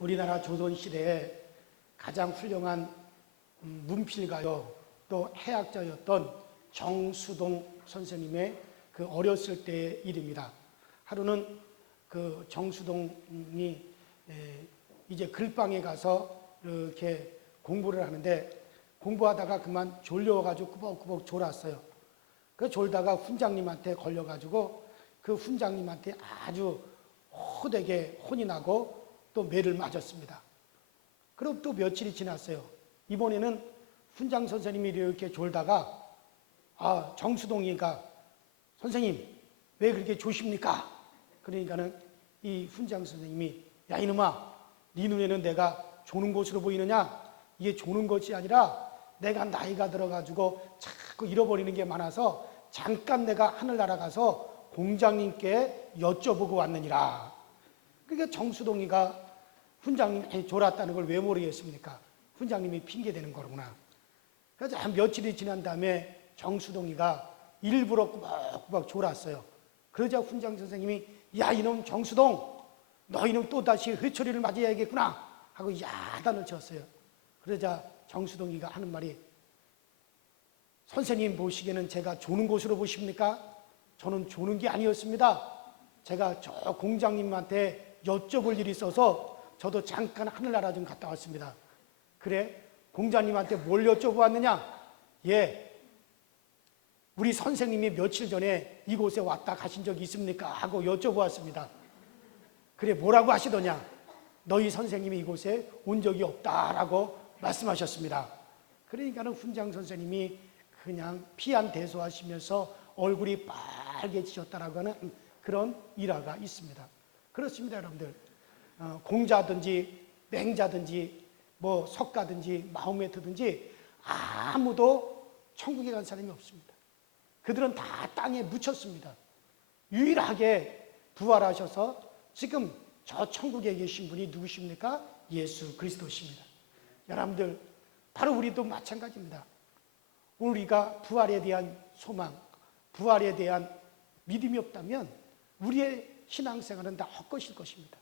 우리나라 조선시대에 가장 훌륭한 문필가요 또 해학자였던 정수동 선생님의 그 어렸을 때의 일입니다. 하루는 그 정수동이 이제 글방에 가서 이렇게 공부를 하는데 공부하다가 그만 졸려가지고 꾸벅꾸벅 졸았어요. 그 졸다가 훈장님한테 걸려가지고 그 훈장님한테 아주 호되게 혼이 나고 또 매를 맞았습니다. 그럼 또 며칠이 지났어요. 이번에는 훈장 선생님이 이렇게 졸다가 정수동이가 선생님 왜 그렇게 조십니까? 그러니까는 이 훈장 선생님이 야 이놈아 네 눈에는 내가 조는 것으로 보이느냐? 이게 조는 것이 아니라 내가 나이가 들어가지고 자꾸 잃어버리는 게 많아서 잠깐 내가 하늘 날아가서 공장님께 여쭤보고 왔느니라. 그러니까 정수동이가 훈장님이 졸았다는 걸 왜 모르겠습니까? 훈장님이 핑계대는 거구나. 그래서 한 며칠이 지난 다음에 정수동이가 일부러 꾸벅꾸벅 졸았어요. 그러자 훈장 선생님이 야 이놈 정수동 너 이놈 또다시 회초리를 맞아야겠구나 하고 야단을 쳤어요. 그러자 정수동이가 하는 말이 선생님 보시기에는 제가 조는 곳으로 보십니까? 저는 조는 게 아니었습니다. 제가 저 공장님한테 여쭤볼 일이 있어서 저도 잠깐 하늘나라 좀 갔다 왔습니다. 그래? 공장님한테 뭘 여쭤보았느냐? 예, 우리 선생님이 며칠 전에 이곳에 왔다 가신 적이 있습니까? 하고 여쭤보았습니다. 그래 뭐라고 하시더냐? 너희 선생님이 이곳에 온 적이 없다라고 말씀하셨습니다. 그러니까는 훈장 선생님이 그냥 피안대소하시면서 얼굴이 빨개지셨다라고 하는 그런 일화가 있습니다. 그렇습니다, 여러분들. 공자든지 맹자든지 뭐 석가든지 마호메트든지 아무도 천국에 간 사람이 없습니다. 그들은 다 땅에 묻혔습니다. 유일하게 부활하셔서 지금 저 천국에 계신 분이 누구십니까? 예수 그리스도십니다. 여러분들 바로 우리도 마찬가지입니다. 우리가 부활에 대한 소망, 부활에 대한 믿음이 없다면 우리의 신앙생활은 다 헛것일 것입니다.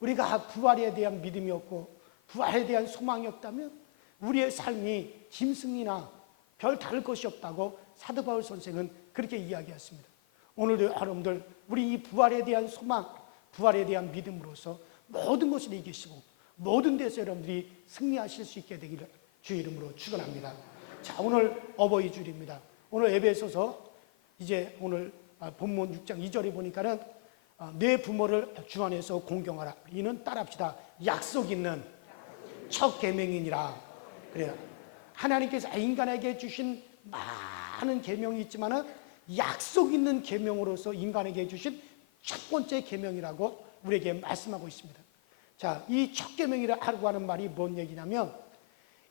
우리가 부활에 대한 믿음이 없고 부활에 대한 소망이 없다면 우리의 삶이 짐승이나 별 다를 것이 없다고 사도 바울 선생은 그렇게 이야기했습니다. 오늘도 여러분들 우리 이 부활에 대한 소망, 부활에 대한 믿음으로서 모든 것을 이기시고 모든 데서 여러분들이 승리하실 수 있게 되기를 주의 이름으로 축원합니다. 자, 오늘 어버이 주일입니다. 오늘 에베소서 이제 오늘 본문 6장 2절에 보니까는 내 부모를 주 안에서 공경하라. 이는 따라합시다. 약속 있는 첫 계명이니라. 그래요. 하나님께서 인간에게 주신 많은 계명이 있지만은 약속 있는 계명으로서 인간에게 주신 첫 번째 계명이라고 우리에게 말씀하고 있습니다. 자, 이 첫 계명이라고 하는 말이 뭔 얘기냐면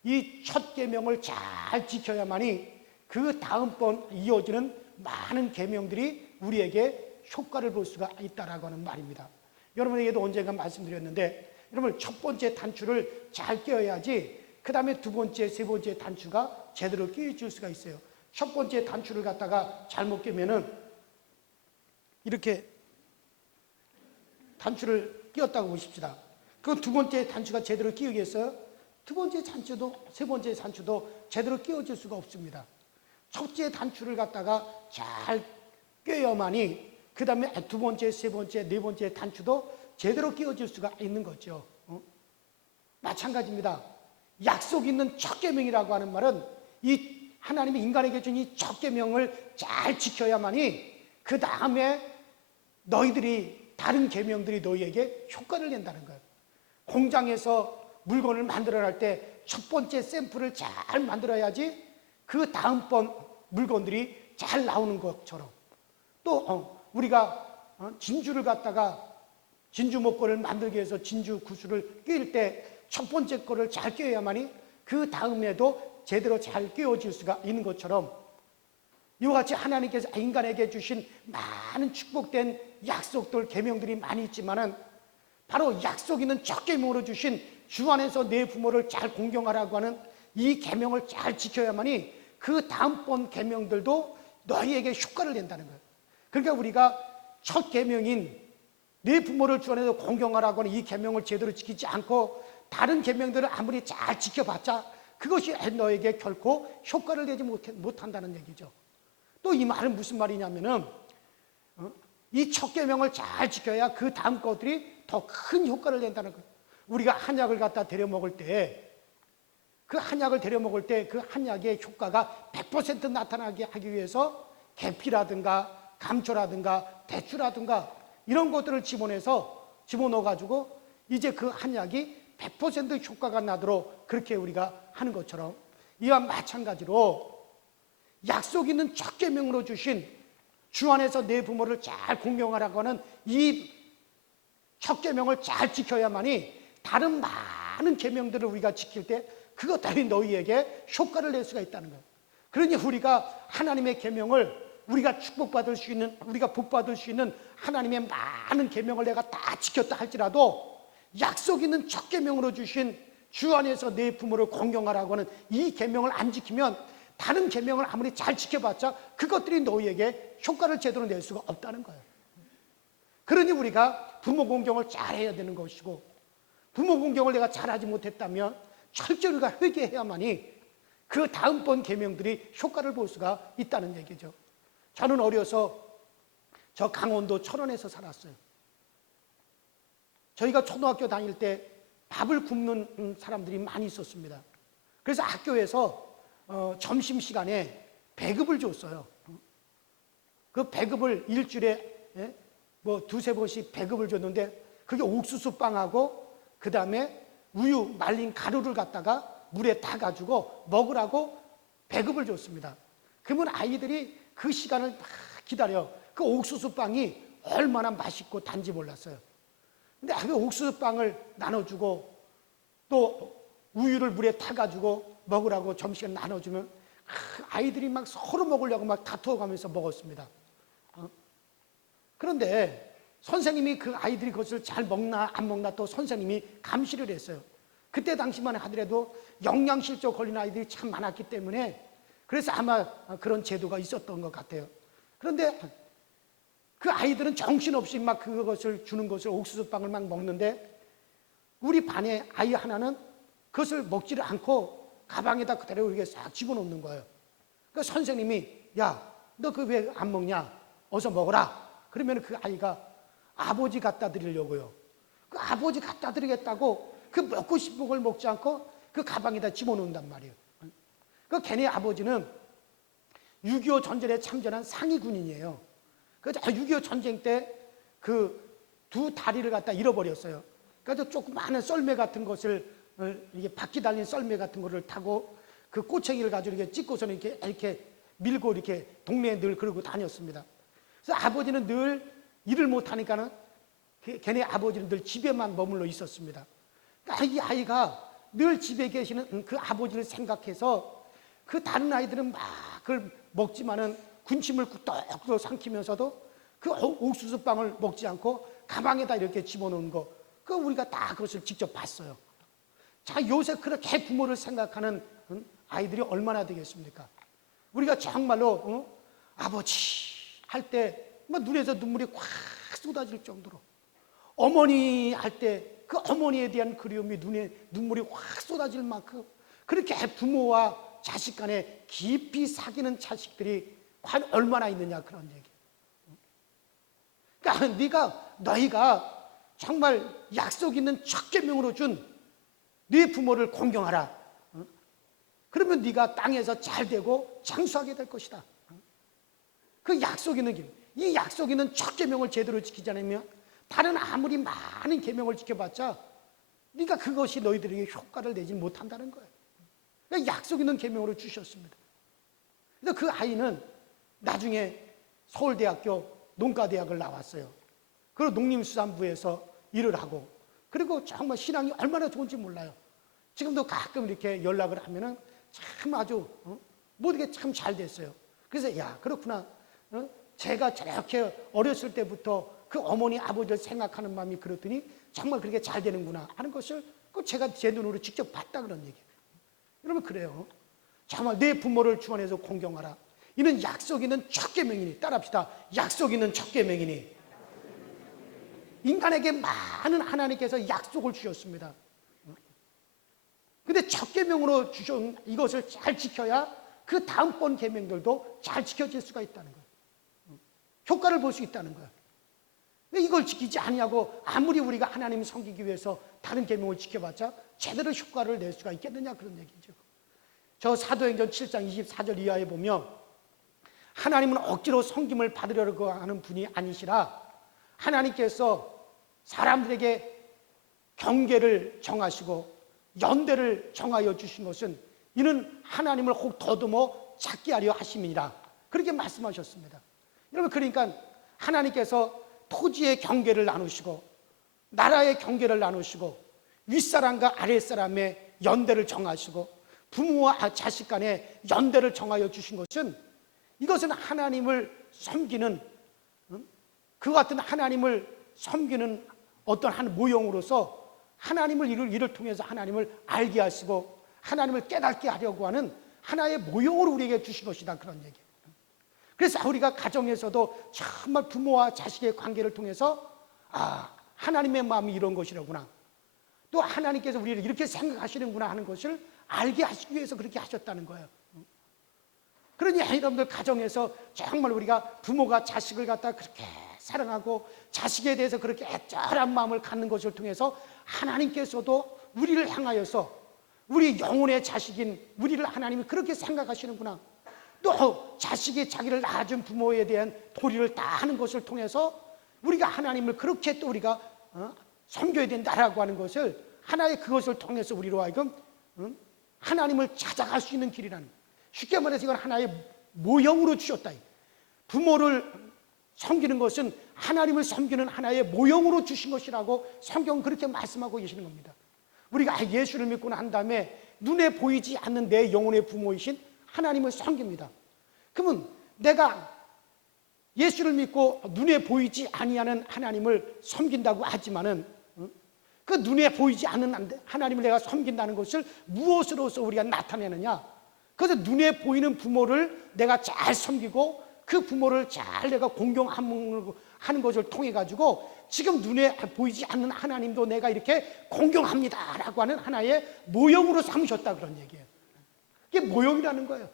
이 첫 계명을 잘 지켜야만이 그 다음번 이어지는 많은 계명들이 우리에게 효과를 볼 수가 있다라고 하는 말입니다. 여러분에게도 언젠가 말씀드렸는데 여러분 첫 번째 단추를 잘 끼워야지 그 다음에 두 번째, 세 번째 단추가 제대로 끼워질 수가 있어요. 첫 번째 단추를 갖다가 잘못 끼면은 이렇게 단추를 끼웠다고 보십시다. 그럼 두 번째 단추가 제대로 끼우겠어요? 두 번째 단추도 세 번째 단추도 제대로 끼워질 수가 없습니다. 첫째 단추를 갖다가 잘 끼워야만이 그 다음에 두 번째, 세 번째, 네 번째 단추도 제대로 끼워질 수가 있는 거죠. 마찬가지입니다. 약속 있는 첫 계명이라고 하는 말은 이 하나님이 인간에게 준 이 첫 계명을 잘 지켜야만이 그 다음에 너희들이 다른 계명들이 너희에게 효과를 낸다는 거예요. 공장에서 물건을 만들어낼 때 첫 번째 샘플을 잘 만들어야지 그 다음번 물건들이 잘 나오는 것처럼 또 우리가 진주를 갖다가 진주 목걸이를 만들기 위해서 진주 구슬을 끼울 때 첫 번째 거를 잘 끼워야만이 그 다음에도 제대로 잘 끼워질 수가 있는 것처럼 이와 같이 하나님께서 인간에게 주신 많은 축복된 약속들, 계명들이 많이 있지만은 바로 약속 있는 첫 계명으로 주신 주 안에서 내 부모를 잘 공경하라고 하는 이 계명을 잘 지켜야만이 그 다음번 계명들도 너희에게 효과를 낸다는 거예요. 그러니까 우리가 첫 계명인 네 부모를 주 안에서 공경하라고 하는 이 계명을 제대로 지키지 않고 다른 계명들을 아무리 잘 지켜봤자 그것이 너에게 결코 효과를 내지 못한다는 얘기죠. 또 이 말은 무슨 말이냐면은 이 첫 계명을 잘 지켜야 그 다음 것들이 더 큰 효과를 낸다는 거예요. 우리가 한약을 갖다 데려 먹을 때 그 한약을 데려 먹을 때 그 한약의 효과가 100% 나타나게 하기 위해서 계피라든가 감초라든가 대추라든가 이런 것들을 집어넣어 가지고 이제 그 한약이 100% 효과가 나도록 그렇게 우리가 하는 것처럼 이와 마찬가지로 약속 있는 첫 계명으로 주신 주 안에서 내 부모를 잘 공경하라고 하는 이 첫 계명을 잘 지켜야만이 다른 많은 계명들을 우리가 지킬 때 그것들이 너희에게 효과를 낼 수가 있다는 거예요. 그러니 우리가 하나님의 계명을 우리가 축복받을 수 있는, 우리가 복받을 수 있는 하나님의 많은 계명을 내가 다 지켰다 할지라도 약속 있는 첫 계명으로 주신 주 안에서 내 부모를 공경하라고 하는 이 계명을 안 지키면 다른 계명을 아무리 잘 지켜봤자 그것들이 너희에게 효과를 제대로 낼 수가 없다는 거예요. 그러니 우리가 부모 공경을 잘해야 되는 것이고, 부모 공경을 내가 잘하지 못했다면 철저히 우리가 회개해야만이 그 다음번 계명들이 효과를 볼 수가 있다는 얘기죠. 저는 어려서 저 강원도 철원에서 살았어요. 저희가 초등학교 다닐 때 밥을 굶는 사람들이 많이 있었습니다. 그래서 학교에서 점심시간에 배급을 줬어요. 그 배급을 일주일에 뭐 두세 번씩 배급을 줬는데 그게 옥수수빵하고 그 다음에 우유 말린 가루를 갖다가 물에 타가지고 먹으라고 배급을 줬습니다. 그러면 아이들이 그 시간을 막 기다려. 그 옥수수빵이 얼마나 맛있고 단지 몰랐어요. 근데 그 옥수수빵을 나눠주고 또 우유를 물에 타가지고 먹으라고 점심시간 나눠주면 아이들이 막 서로 먹으려고 막 다투어가면서 먹었습니다. 그런데 선생님이 그 아이들이 그것을 잘 먹나 안 먹나 또 선생님이 감시를 했어요. 그때 당시만 하더라도 영양실조 걸린 아이들이 참 많았기 때문에 그래서 아마 그런 제도가 있었던 것 같아요. 그런데 그 아이들은 정신없이 막 그것을 주는 것을 옥수수빵을 막 먹는데 우리 반에 아이 하나는 그것을 먹지를 않고 가방에다 그대로 이렇게 싹 집어넣는 거예요. 그 선생님이 야, 너 그 왜 안 먹냐? 어서 먹어라. 그러면 그 아이가 아버지 갖다 드리려고요. 그 아버지 갖다 드리겠다고 그 먹고 싶은 걸 먹지 않고 그 가방에다 집어넣는단 말이에요. 그 걔네 아버지는 6.25 전쟁에 참전한 상위 군인이에요. 그래서 6.25 전쟁 때 그 두 다리를 갖다 잃어버렸어요. 그래서 조그마한 썰매 같은 것을 이게 바퀴 달린 썰매 같은 거를 타고 그 꼬챙이를 가지고 이렇게 찢고서는 이렇게 밀고 이렇게 동네에 늘 그러고 다녔습니다. 그래서 아버지는 늘 일을 못하니까는 걔네 아버지는 늘 집에만 머물러 있었습니다. 그러니까 이 아이가 늘 집에 계시는 그 아버지를 생각해서 그 다른 아이들은 막 그걸 먹지만은 군침을 뚝뚝 삼키면서도 그 옥수수빵을 먹지 않고 가방에다 이렇게 집어넣은 거, 그 우리가 다 그것을 직접 봤어요. 자, 요새 그렇게 부모를 생각하는 아이들이 얼마나 되겠습니까? 우리가 정말로 아버지 할 때 막 눈에서 눈물이 꽉 쏟아질 정도로, 어머니 할 때 그 어머니에 대한 그리움이 눈에 눈물이 확 쏟아질 만큼 그렇게 부모와 자식 간에 깊이 사귀는 자식들이 과연 얼마나 있느냐, 그런 얘기. 그러니까 너희가 정말 약속 있는 첫 계명으로 준 네 부모를 공경하라. 그러면 네가 땅에서 잘 되고 장수하게 될 것이다. 그 약속 있는 길, 이 약속 있는 첫 계명을 제대로 지키지 않으면 다른 아무리 많은 계명을 지켜봤자 네가 그것이 너희들에게 효과를 내지 못한다는 거예요. 그러니까 약속 있는 계명으로 주셨습니다. 그래서 그 아이는 나중에 서울대학교 농가대학을 나왔어요. 그리고 농림수산부에서 일을 하고, 그리고 정말 신앙이 얼마나 좋은지 몰라요. 지금도 가끔 이렇게 연락을 하면은 참 아주 모든 게 참 잘 됐어요. 그래서 야, 그렇구나. 제가 저렇게 어렸을 때부터 그 어머니 아버지를 생각하는 마음이 그렇더니 정말 그렇게 잘 되는구나 하는 것을 제가 제 눈으로 직접 봤다, 그런 얘기예요. 여러분, 그래요. 정말 내 부모를 주 안에서 공경하라. 이는 약속 있는 첫 계명이니, 따라합시다. 약속 있는 첫 계명이니. 인간에게 많은 하나님께서 약속을 주셨습니다. 근데 첫 계명으로 주신 이것을 잘 지켜야 그 다음번 계명들도 잘 지켜질 수가 있다는 거예요. 효과를 볼 수 있다는 거예요. 이걸 지키지 아니하고 아무리 우리가 하나님 섬기기 위해서 다른 계명을 지켜봤자 제대로 효과를 낼 수가 있겠느냐, 그런 얘기죠. 저 사도행전 7장 24절 이하에 보면 하나님은 억지로 섬김을 받으려고 하는 분이 아니시라 하나님께서 사람들에게 경계를 정하시고 연대를 정하여 주신 것은 이는 하나님을 혹 더듬어 찾게 하려 하심이니라, 그렇게 말씀하셨습니다. 여러분, 그러니까 하나님께서 토지의 경계를 나누시고 나라의 경계를 나누시고 윗사람과 아랫사람의 연대를 정하시고 부모와 자식 간의 연대를 정하여 주신 것은 이것은 하나님을 섬기는, 그와 같은 하나님을 섬기는 어떤 한 모형으로서 하나님을 이를 통해서 하나님을 알게 하시고 하나님을 깨닫게 하려고 하는 하나의 모형으로 우리에게 주신 것이다, 그런 얘기예요. 그래서 우리가 가정에서도 정말 부모와 자식의 관계를 통해서 하나님의 마음이 이런 것이라구나, 또 하나님께서 우리를 이렇게 생각하시는구나 하는 것을 알게 하시기 위해서 그렇게 하셨다는 거예요. 그러니 여러분들 가정에서 정말 우리가 부모가 자식을 갖다 그렇게 사랑하고 자식에 대해서 그렇게 애절한 마음을 갖는 것을 통해서 하나님께서도 우리를 향하여서 우리 영혼의 자식인 우리를 하나님이 그렇게 생각하시는구나, 또 자식이 자기를 낳아준 부모에 대한 도리를 다 하는 것을 통해서 우리가 하나님을 그렇게 또 우리가 섬겨야 된다라고 하는 것을 하나의 그것을 통해서 우리로 하여금 하나님을 찾아갈 수 있는 길이라는, 쉽게 말해서 이건 하나의 모형으로 주셨다. 부모를 섬기는 것은 하나님을 섬기는 하나의 모형으로 주신 것이라고 성경은 그렇게 말씀하고 계시는 겁니다. 우리가 예수를 믿고 난 다음에 눈에 보이지 않는 내 영혼의 부모이신 하나님을 섬깁니다. 그러면 내가 예수를 믿고 눈에 보이지 아니하는 하나님을 섬긴다고 하지만은 그 눈에 보이지 않는 하나님을 내가 섬긴다는 것을 무엇으로서 우리가 나타내느냐? 그래서 눈에 보이는 부모를 내가 잘 섬기고 그 부모를 잘 내가 공경하는 것을 통해 가지고 지금 눈에 보이지 않는 하나님도 내가 이렇게 공경합니다라고 하는 하나의 모형으로 삼으셨다, 그런 얘기예요. 이게 모형이라는 거예요.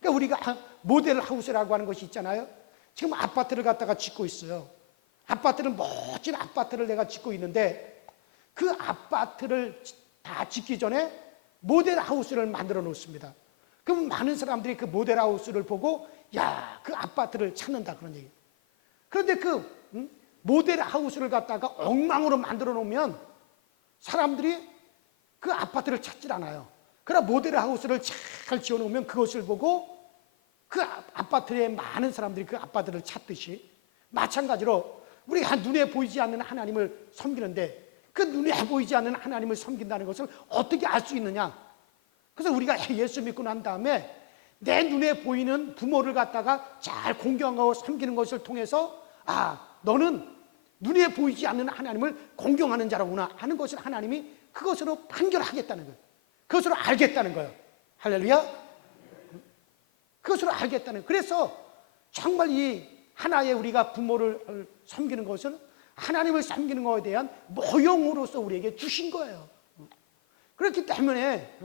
그러니까 우리가 모델 하우스라고 하는 것이 있잖아요. 지금 아파트를 갖다가 짓고 있어요. 아파트를, 멋진 아파트를 내가 짓고 있는데 그 아파트를 다 짓기 전에 모델 하우스를 만들어 놓습니다. 그럼 많은 사람들이 그 모델 하우스를 보고 야, 그 아파트를 찾는다, 그런 얘기예요. 그런데 그 모델 하우스를 갖다가 엉망으로 만들어 놓으면 사람들이 그 아파트를 찾질 않아요. 그러나 모델 하우스를 잘 지어 놓으면 그것을 보고 그 아파트에 많은 사람들이 그 아파트를 찾듯이 마찬가지로 우리가 눈에 보이지 않는 하나님을 섬기는데 그 눈에 보이지 않는 하나님을 섬긴다는 것을 어떻게 알 수 있느냐? 그래서 우리가 예수 믿고 난 다음에 내 눈에 보이는 부모를 갖다가 잘 공경하고 섬기는 것을 통해서 너는 눈에 보이지 않는 하나님을 공경하는 자라구나 하는 것을 하나님이 그것으로 판결하겠다는 거예요. 그것으로 알겠다는 거예요. 할렐루야. 그것으로 알겠다는 거예요. 그래서 정말 이 하나의 우리가 부모를 섬기는 것은 하나님을 섬기는 것에 대한 모형으로서 우리에게 주신 거예요. 그렇기 때문에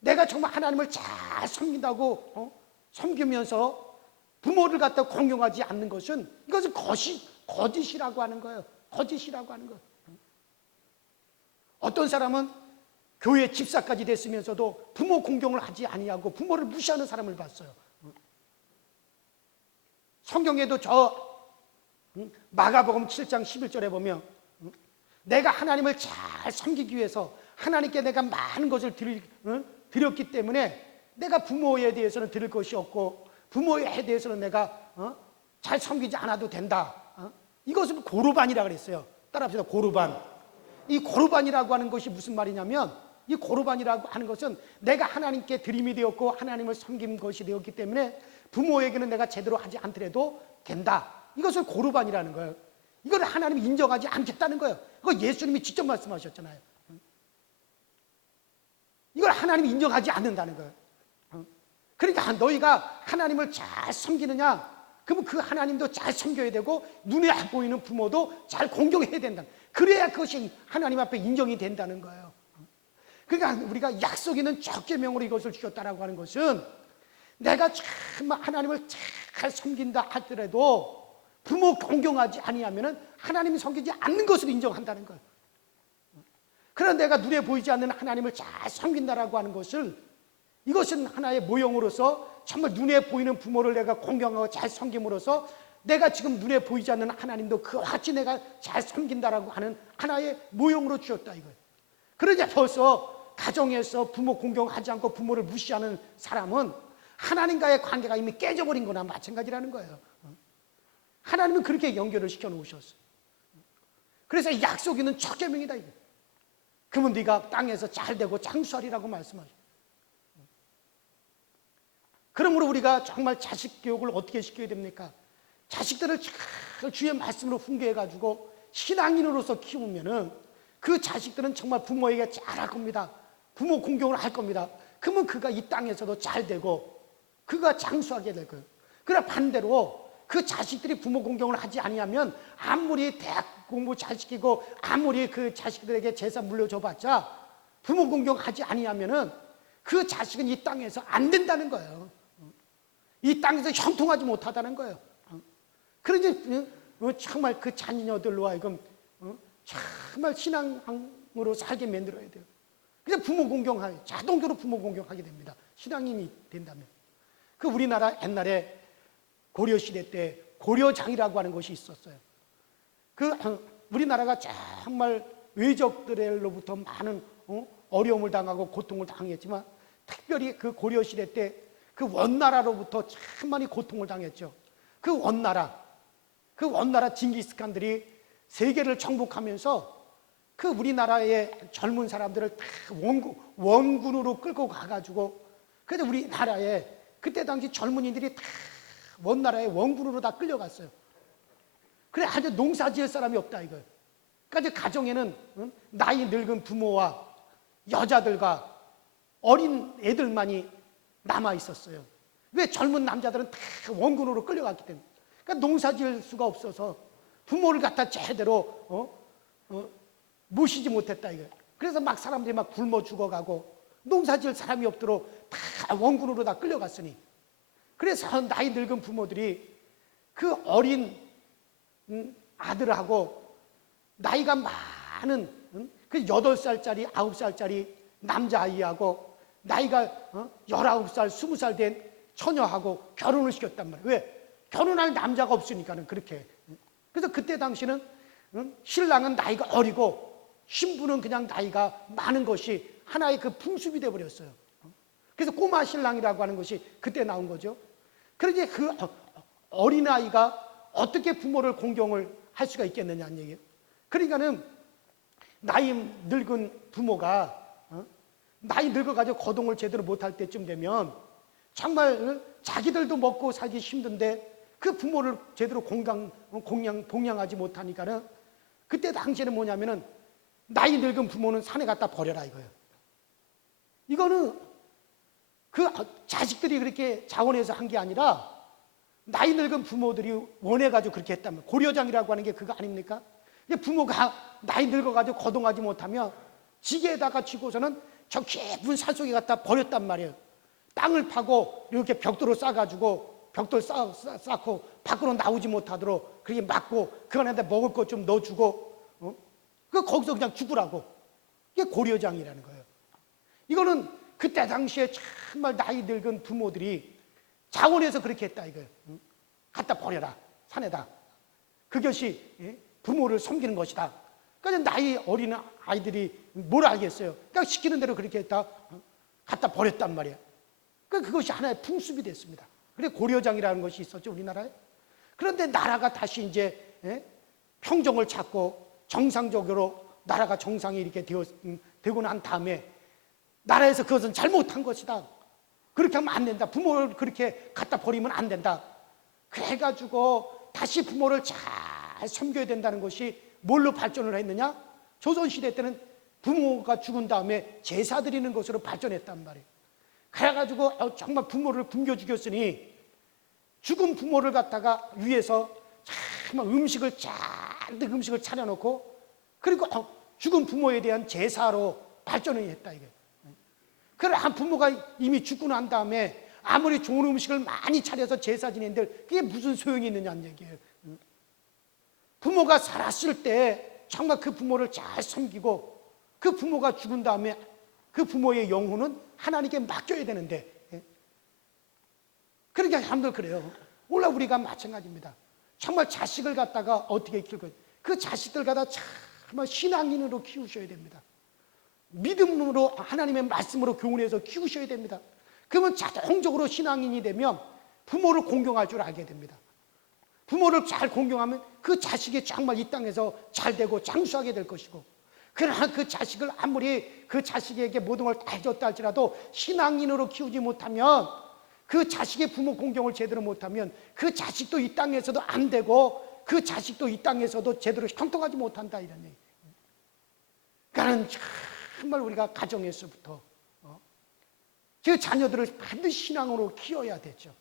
내가 정말 하나님을 잘 섬긴다고 섬기면서 부모를 갖다 공경하지 않는 것은 이것은 거짓이라고 하는 거예요. 거짓이라고 하는 거예요. 어떤 사람은 교회 집사까지 됐으면서도 부모 공경을 하지 아니하고 부모를 무시하는 사람을 봤어요. 성경에도 저 마가복음 7장 11절에 보면 내가 하나님을 잘 섬기기 위해서 하나님께 내가 많은 것을 드렸기 때문에 내가 부모에 대해서는 드릴 것이 없고 부모에 대해서는 내가 잘 섬기지 않아도 된다. 이것은 고르반이라고 그랬어요. 따라합시다. 고르반. 이 고르반이라고 하는 것이 무슨 말이냐면 이 고르반이라고 하는 것은 내가 하나님께 드림이 되었고 하나님을 섬긴 것이 되었기 때문에 부모에게는 내가 제대로 하지 않더라도 된다. 이것을 고르반이라는 거예요. 이걸 하나님이 인정하지 않겠다는 거예요. 그거 예수님이 직접 말씀하셨잖아요. 이걸 하나님이 인정하지 않는다는 거예요. 그러니까 너희가 하나님을 잘 섬기느냐, 그러면 그 하나님도 잘 섬겨야 되고 눈에 안 보이는 부모도 잘 공경해야 된다. 그래야 그것이 하나님 앞에 인정이 된다는 거예요. 그러니까 우리가 약속 있는 첫 계명으로 이것을 주셨다라고 하는 것은 내가 정말 하나님을 잘 섬긴다 하더라도 부모 공경하지 아니하면은 하나님이 섬기지 않는 것을 인정한다는 거예요. 그러나 내가 눈에 보이지 않는 하나님을 잘 섬긴다라고 하는 것을, 이것은 하나의 모형으로서 정말 눈에 보이는 부모를 내가 공경하고 잘 섬김으로써 내가 지금 눈에 보이지 않는 하나님도 그와 같이 내가 잘 섬긴다라고 하는 하나의 모형으로 주셨다 이거예요. 그러자 벌써 가정에서 부모 공경하지 않고 부모를 무시하는 사람은 하나님과의 관계가 이미 깨져버린 거나 마찬가지라는 거예요. 하나님은 그렇게 연결을 시켜 놓으셨어요. 그래서 약속 있는 첫 계명이다 이거. 그러면 네가 땅에서 잘 되고 장수하리라고 말씀하셔. 그러므로 우리가 정말 자식 교육을 어떻게 시켜야 됩니까? 자식들을 잘 주의 말씀으로 훈계해가지고 신앙인으로서 키우면은 그 자식들은 정말 부모에게 잘할 겁니다. 부모 공경을 할 겁니다. 그러면 그가 이 땅에서도 잘 되고 그가 장수하게 될 거예요. 그러나 반대로 그 자식들이 부모 공경을 하지 아니하면 아무리 대학 공부 잘 시키고 아무리 그 자식들에게 재산 물려줘봤자 부모 공경하지 아니하면은 그 자식은 이 땅에서 안 된다는 거예요. 이 땅에서 형통하지 못하다는 거예요. 그러니 정말 그 자녀들로 하여금 정말 신앙으로 살게 만들어야 돼요. 그래서 부모 공경하게, 자동적으로 부모 공경하게 됩니다. 신앙인이 된다면. 그 우리나라 옛날에 고려시대 때 고려장이라고 하는 것이 있었어요. 그 우리나라가 정말 외적들로부터 많은 어려움을 당하고 고통을 당했지만 특별히 그 고려시대 때 그 원나라로부터 참 많이 고통을 당했죠. 그 원나라 징기스칸들이 세계를 정복하면서 그 우리나라의 젊은 사람들을 다 원군으로 끌고 가가지고, 그래서 우리나라에 그때 당시 젊은이들이 다 원나라의 원군으로 다 끌려갔어요. 그래 아주 농사 지을 사람이 없다 이거예요. 그러니까 가정에는 나이 늙은 부모와 여자들과 어린 애들만이 남아 있었어요. 왜? 젊은 남자들은 다 원군으로 끌려갔기 때문에. 그러니까 농사 지을 수가 없어서 부모를 갖다 제대로 모시지 못했다 이거예요. 그래서 막 사람들이 막 굶어 죽어가고 농사 지을 사람이 없도록 다 원군으로 다 끌려갔으니, 그래서 나이 늙은 부모들이 그 어린 아들하고 나이가 많은 그 8살짜리 9살짜리 남자아이하고 나이가 19살 20살 된 처녀하고 결혼을 시켰단 말이에요. 왜? 결혼할 남자가 없으니까는 그렇게. 그래서 그때 당시는 신랑은 나이가 어리고 신부는 그냥 나이가 많은 것이 하나의 그 풍습이 되어버렸어요. 그래서 꼬마 신랑이라고 하는 것이 그때 나온 거죠. 그러니 그 어린아이가 어떻게 부모를 공경을 할 수가 있겠느냐는 얘기예요. 그러니까는 나이 늙은 부모가 나이 늙어가지고 거동을 제대로 못할 때쯤 되면 정말 자기들도 먹고 살기 힘든데 그 부모를 제대로 동양하지 못하니까는 그때 당시에는 뭐냐면은 나이 늙은 부모는 산에 갖다 버려라 이거예요. 이거는 그 자식들이 그렇게 자원해서 한 게 아니라 나이 늙은 부모들이 원해가지고 그렇게 했다면, 고려장이라고 하는 게 그거 아닙니까? 부모가 나이 늙어가지고 거동하지 못하면 지게에다가 치고서는 저 깊은 산속에 갖다 버렸단 말이에요. 땅을 파고 이렇게 벽돌을 쌓아가지고 벽돌 쌓고 밖으로 나오지 못하도록 그렇게 막고 그 안에다 먹을 것 좀 넣어주고 그 거기서 그냥 죽으라고. 이게 고려장이라는 거예요. 이거는 그때 당시에 정말 나이 늙은 부모들이 자원해서 그렇게 했다 이거예요. 갖다 버려라 산에다. 그것이 부모를 섬기는 것이다. 그러니까 나이 어린 아이들이 뭘 알겠어요. 그러니까 시키는 대로 그렇게 했다 갖다 버렸단 말이에요. 그러니까 그것이 하나의 풍습이 됐습니다. 그래 고려장이라는 것이 있었죠 우리나라에. 그런데 나라가 다시 이제 평정을 찾고 정상적으로 나라가 정상이 이렇게 되고 난 다음에 나라에서 그것은 잘못한 것이다. 그렇게 하면 안 된다. 부모를 그렇게 갖다 버리면 안 된다. 그래가지고 다시 부모를 잘 섬겨야 된다는 것이 뭘로 발전을 했느냐? 조선시대 때는 부모가 죽은 다음에 제사 드리는 것으로 발전했단 말이에요. 그래가지고 정말 부모를 굶겨 죽였으니 죽은 부모를 갖다가 위에서 정말 잔뜩 음식을 차려놓고, 그리고 죽은 부모에 대한 제사로 발전을 했다 이게. 그러나 부모가 이미 죽고 난 다음에 아무리 좋은 음식을 많이 차려서 제사 지낸들 그게 무슨 소용이 있느냐는 얘기예요. 부모가 살았을 때 정말 그 부모를 잘 섬기고, 그 부모가 죽은 다음에 그 부모의 영혼은 하나님께 맡겨야 되는데, 그러니까 사람들 그래요. 원래 우리가 마찬가지입니다. 정말 자식을 갖다가 어떻게 키울까? 그 자식들 갖다 정말 신앙인으로 키우셔야 됩니다. 믿음으로 하나님의 말씀으로 교훈해서 키우셔야 됩니다. 그러면 자동적으로 신앙인이 되면 부모를 공경할 줄 알게 됩니다. 부모를 잘 공경하면 그 자식이 정말 이 땅에서 잘 되고 장수하게 될 것이고, 그러나 그 자식을 아무리 그 자식에게 모든 걸 다 해줬다 할지라도 신앙인으로 키우지 못하면, 그 자식의 부모 공경을 제대로 못하면 그 자식도 이 땅에서도 안 되고 그 자식도 이 땅에서도 제대로 형통하지 못한다 이런 얘기. 그러니까 정말 우리가 가정에서부터 그 자녀들을 반드시 신앙으로 키워야 되죠.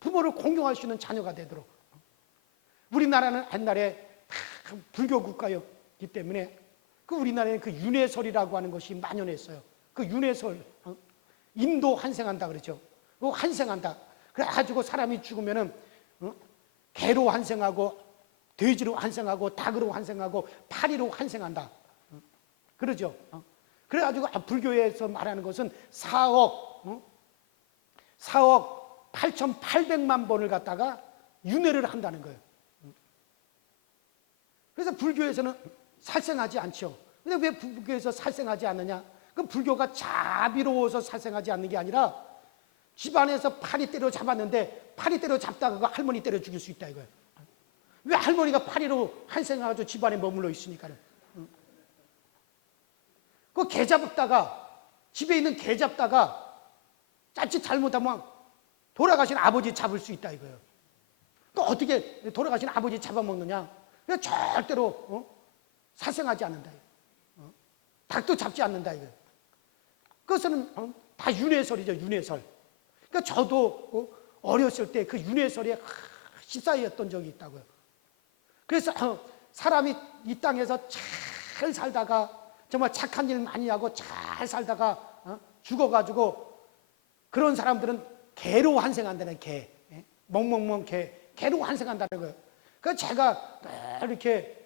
부모를 공경할 수 있는 자녀가 되도록. 우리나라는 옛날에 불교 국가였기 때문에 그 우리나라에 그 윤회설이라고 하는 것이 만연했어요. 그 윤회설, 인도 환생한다 그러죠. 그 환생한다. 그래가지고 사람이 죽으면은 개로 환생하고 돼지로 환생하고 닭으로 환생하고 파리로 환생한다. 그러죠. 그래가지고 불교에서 말하는 것은 4억 8,800만 번을 갖다가 윤회를 한다는 거예요. 그래서 불교에서는 살생하지 않죠. 근데 왜 불교에서 살생하지 않느냐? 그럼 불교가 자비로워서 살생하지 않는 게 아니라, 집안에서 파리 때려 잡았는데 파리 때려 잡다가 그 할머니 때려 죽일 수 있다 이거예요. 왜 할머니가 파리로 환생해가지고 집안에 머물러 있으니까요. 그 개 잡다가, 집에 있는 개 잡다가 자칫 잘못하면 돌아가신 아버지 잡을 수 있다 이거예요. 또 어떻게 돌아가신 아버지 잡아먹느냐? 절대로 살생하지 않는다. 닭도 잡지 않는다 이거예요. 그것은 다 윤회설이죠, 윤회설. 그러니까 저도 어렸을 때 그 윤회설에 휩싸였던 적이 있다고요. 그래서 사람이 이 땅에서 잘 살다가 정말 착한 일 많이 하고 잘 살다가 죽어가지고 그런 사람들은 개로 환생한다는 개, 멍멍멍 개로 환생한다는 거예요. 그래서 제가 이렇게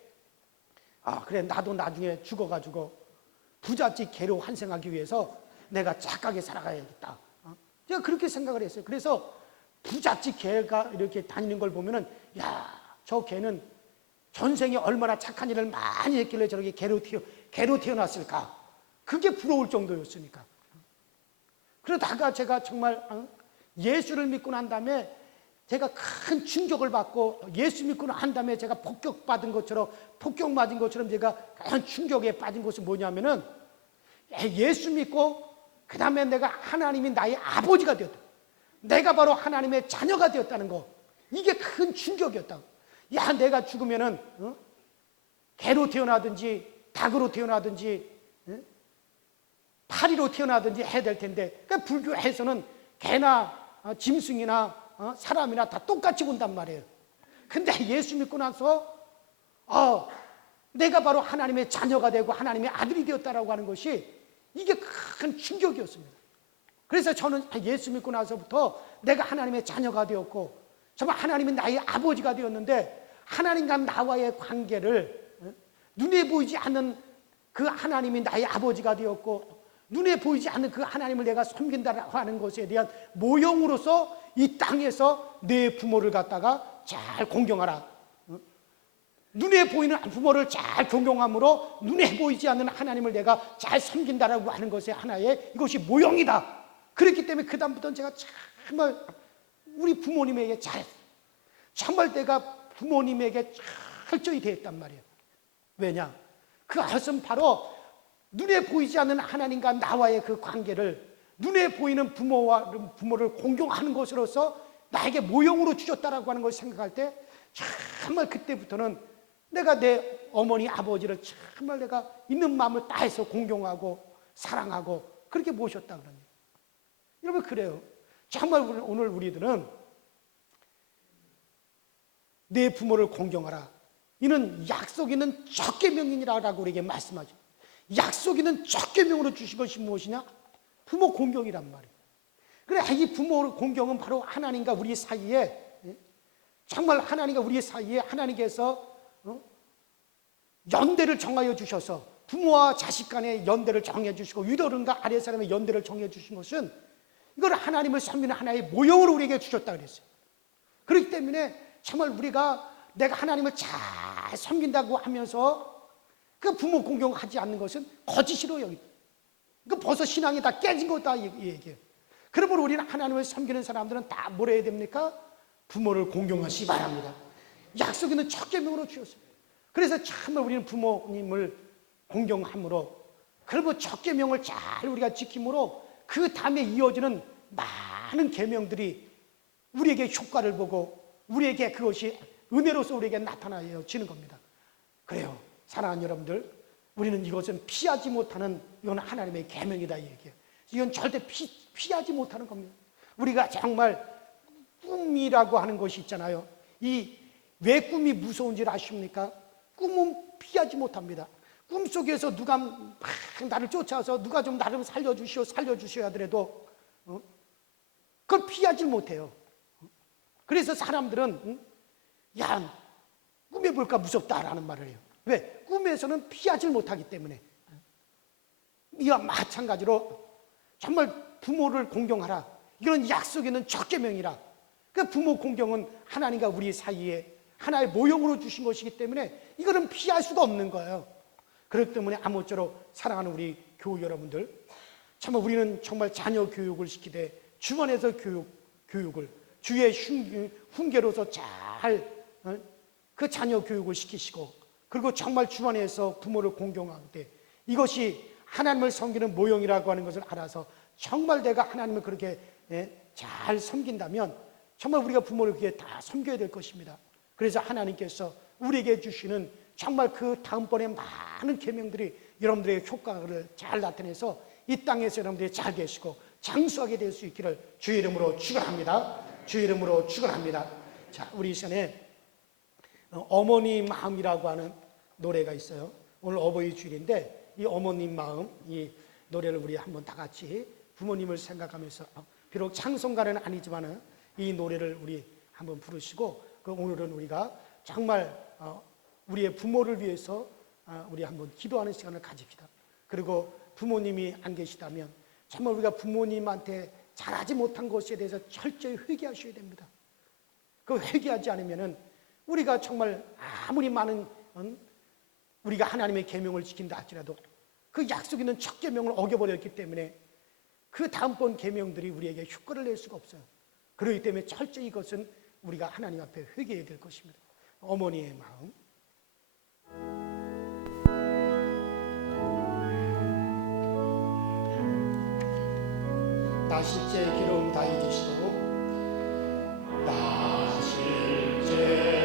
그래 나도 나중에 죽어가지고 부잣집 개로 환생하기 위해서 내가 착하게 살아가야겠다. 제가 그렇게 생각을 했어요. 그래서 부잣집 개가 이렇게 다니는 걸 보면은, 야, 저 개는 전생에 얼마나 착한 일을 많이 했길래 저렇게 개로 태어났을까? 그게 부러울 정도였으니까. 그러다가 제가 정말 예수를 믿고 난 다음에 제가 큰 충격을 받고, 예수 믿고 난 다음에 제가 폭격 맞은 것처럼 제가 큰 충격에 빠진 것이 뭐냐면은, 예수 믿고 그 다음에 내가 하나님이 나의 아버지가 되었다. 내가 바로 하나님의 자녀가 되었다는 거. 이게 큰 충격이었다. 야, 내가 죽으면은 개로 태어나든지 닭으로 태어나든지 파리로 태어나든지 해야 될 텐데, 그러니까 불교에서는 개나 짐승이나 사람이나 다 똑같이 본단 말이에요. 근데 예수 믿고 나서 내가 바로 하나님의 자녀가 되고 하나님의 아들이 되었다라고 하는 것이, 이게 큰 충격이었습니다. 그래서 저는 예수 믿고 나서부터 내가 하나님의 자녀가 되었고 정말 하나님이 나의 아버지가 되었는데, 하나님과 나와의 관계를 눈에 보이지 않는 그 하나님이 나의 아버지가 되었고 눈에 보이지 않는 그 하나님을 내가 섬긴다고 하는 것에 대한 모형으로서 이 땅에서 내 부모를 갖다가 잘 공경하라. 눈에 보이는 부모를 잘 존경함으로 눈에 보이지 않는 하나님을 내가 잘 섬긴다라고 하는 것의 하나의 이것이 모형이다. 그렇기 때문에 그 다음부터는 제가 정말 우리 부모님에게 정말 내가 부모님에게 철저히 대했단 말이에요. 왜냐? 그것은 바로 눈에 보이지 않는 하나님과 나와의 그 관계를 눈에 보이는 부모를 공경하는 것으로서 나에게 모형으로 주셨다라고 하는 것을 생각할 때 정말 그때부터는 내가 내 어머니 아버지를 정말 내가 있는 마음을 다해서 공경하고 사랑하고 그렇게 모셨다 그러네요. 여러분, 그래요. 정말 오늘 우리들은 내 부모를 공경하라. 이는 약속 있는 첫 계명이라고 우리에게 말씀하죠. 약속 있는 첫 계명으로 주신 것이 무엇이냐? 부모 공경이란 말이에요. 그래, 이 부모 공경은 바로 하나님과 우리 사이에, 정말 하나님과 우리 사이에 하나님께서 연대를 정하여 주셔서 부모와 자식 간의 연대를 정해 주시고 윗어른과 아랫사람의 연대를 정해 주신 것은 이걸 하나님을 섬기는 하나의 모형으로 우리에게 주셨다 그랬어요. 그렇기 때문에 정말 우리가 내가 하나님을 잘 섬긴다고 하면서 그 부모 공경하지 않는 것은 거짓이로 여기다. 그 벌써 신앙이 다 깨진 거다 이 얘기예요. 그러므로 우리는 하나님을 섬기는 사람들은 다 뭐라 해야 됩니까? 부모를 공경하시기 바랍니다. 약속 있는 첫 계명으로 주셨어요. 그래서 정말 우리는 부모님을 공경함으로, 그리고 첫 계명을 잘 우리가 지킴으로 그 다음에 이어지는 많은 계명들이 우리에게 효과를 보고 우리에게 그것이 은혜로서 우리에게 나타나지는 겁니다. 그래요, 사랑하는 여러분들, 우리는 이것은 피하지 못하는, 이건 하나님의 계명이다 이 얘기예요. 이건 절대 피하지 못하는 겁니다. 우리가 정말 꿈이라고 하는 것이 있잖아요. 왜 꿈이 무서운지 아십니까? 꿈은 피하지 못합니다. 꿈속에서 누가 막 나를 쫓아서 누가 좀 나를 살려주셔야 하더라도 그걸 피하지 못해요. 그래서 사람들은 야, 꿈에 볼까 무섭다라는 말을 해요. 왜? 꿈에서는 피하지 못하기 때문에. 이와 마찬가지로 정말 부모를 공경하라. 이건 약속 있는 첫 계명이라. 그 부모 공경은 하나님과 우리 사이에 하나의 모형으로 주신 것이기 때문에 이거는 피할 수가 없는 거예요. 그렇기 때문에 아무쪼록 사랑하는 우리 교우 여러분들, 정말 우리는 정말 자녀 교육을 시키되 주변에서 교육을 주의 훈계로서 잘 그 자녀 교육을 시키시고, 그리고 정말 주변에서 부모를 공경할 때 이것이 하나님을 섬기는 모형이라고 하는 것을 알아서 정말 내가 하나님을 그렇게 잘 섬긴다면 정말 우리가 부모를 그렇게 다 섬겨야 될 것입니다. 그래서 하나님께서 우리에게 주시는 정말 그 다음번에 많은 계명들이 여러분들의 효과를 잘 나타내서 이 땅에서 여러분들이 잘 계시고 장수하게 될 수 있기를 주의 이름으로 축원합니다. 주의 이름으로 축원합니다. 자, 우리 이 시간에 어머니 마음이라고 하는 노래가 있어요. 오늘 어버이 주일인데 이 어머님 마음, 이 노래를 우리 한번 다 같이 부모님을 생각하면서, 비록 찬송가는 아니지만은 이 노래를 우리 한번 부르시고, 그 오늘은 우리가 정말 우리의 부모를 위해서 우리 한번 기도하는 시간을 가집시다. 그리고 부모님이 안 계시다면 정말 우리가 부모님한테 잘하지 못한 것에 대해서 철저히 회개하셔야 됩니다. 그 회개하지 않으면은 우리가 정말 아무리 많은 우리가 하나님의 계명을 지킨다 할지라도 그 약속 있는 첫 계명을 어겨버렸기 때문에 그 다음번 계명들이 우리에게 효과를 낼 수가 없어요. 그렇기 때문에 철저히 이것은 우리가 하나님 앞에 회개해야 될 것입니다. 어머니의 마음. 나 실제 기름 다 잊으시고, 나 실제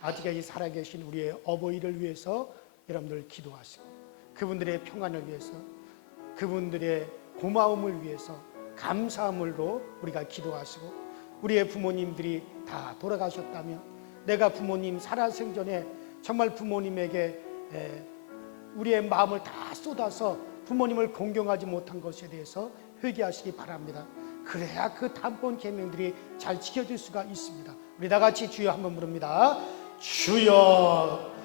아직까지 살아계신 우리의 어버이를 위해서 여러분들 기도하시고, 그분들의 평안을 위해서, 그분들의 고마움을 위해서 감사함으로 우리가 기도하시고, 우리의 부모님들이 다 돌아가셨다면 내가 부모님 살아생전에 정말 부모님에게 우리의 마음을 다 쏟아서 부모님을 공경하지 못한 것에 대해서 회개하시기 바랍니다. 그래야 그 다음번 계명들이 잘 지켜질 수가 있습니다. 우리 다 같이 주여 한번 부릅니다. 주여